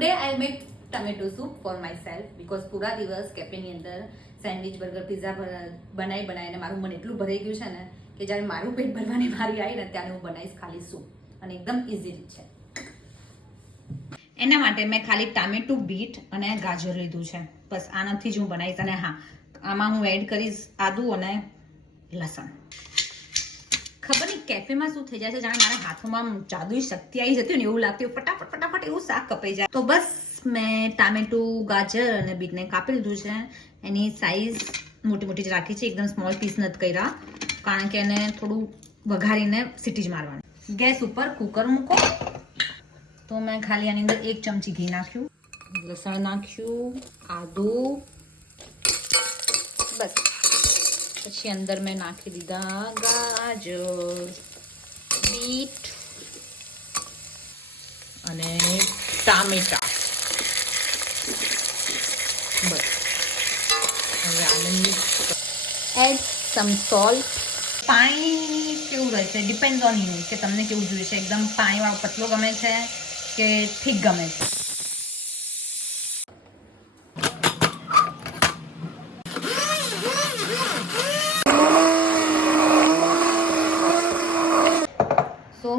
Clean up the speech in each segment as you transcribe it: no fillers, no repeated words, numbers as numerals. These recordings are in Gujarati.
Today I make tomato soup for my self because પૂરા દિવસ કેફેની અંદર સેન્ડવિચ બર્ગર પિઝા બનાવીને મારું મન એટલું ભરાઈ ગયું છે ને કે જ્યારે મારું પેટ ભરવાની મારી આવી ને ત્યારે હું બનાવીશ ખાલી સૂપ અને એકદમ ઇઝી રીત છે. એના માટે મેં ખાલી ટામેટું બીટ અને ગાજર લીધું છે. બસ આનાથી જ હું બનાવીશ. અને હા, આમાં હું એડ કરીશ આદુ અને લસણ. ખબર નહીં કેફેમાં શું થઈ જાય છે, જાણે મારા હાથોમાં જાદુઈ શક્તિ આવી જતી હોય ને એવું લાગતું, ફટાફટ એવું શાક કપાઈ જાય. તો બસ મેં ટામેટું ગાજર અને બીટને કાપી લીધું છે. એની સાઈઝ મોટી જ રાખી છે, એકદમ સ્મોલ પીસ નથી કર્યા કારણ કે એને થોડું વઘારીને સીટી જ મારવાની. ગેસ ઉપર કુકર મૂકો. તો મેં ખાલી આની અંદર 1 ચમચી ઘી નાખ્યું, લસણ નાખ્યું, આદુ, બસ. પછી અંદર મેં નાખી દીધા ગાજર, બીટ અને ટામેટા. બસ હવે આને એડ સમ સોલ્ટ. પાણી કેવું રહે છે ડિપેન્ડ ઓન યુ કે તમને કેવું જોઈએ છે, એકદમ પાણીવાળો પતલો ગમે છે કે ઠીક ગમે છે. સો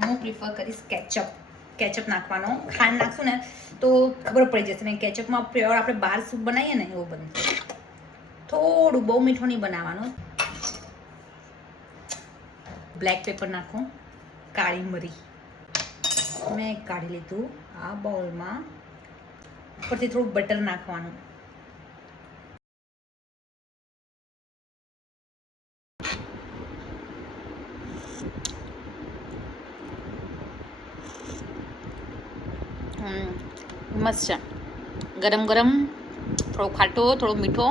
હું પ્રિફર કરીશ કેચઅપ નાખવાનો. ખાંડ નાખશું ને તો ખબર પડી જશે ને કેચઅપમાં પ્યોર આપણે બાર સૂપ બનાવીએ ને એવું બને. થોડું બહુ મીઠું નહીં બનાવવાનું. બ્લેક પેપર નાખું, કાળી મરી મેં કાઢી લીધું આ બાઉલમાં. ઉપરથી થોડું બટર નાખવાનું. મસ્ત છે. ગરમ થોડો ખાટો થોડો મીઠો.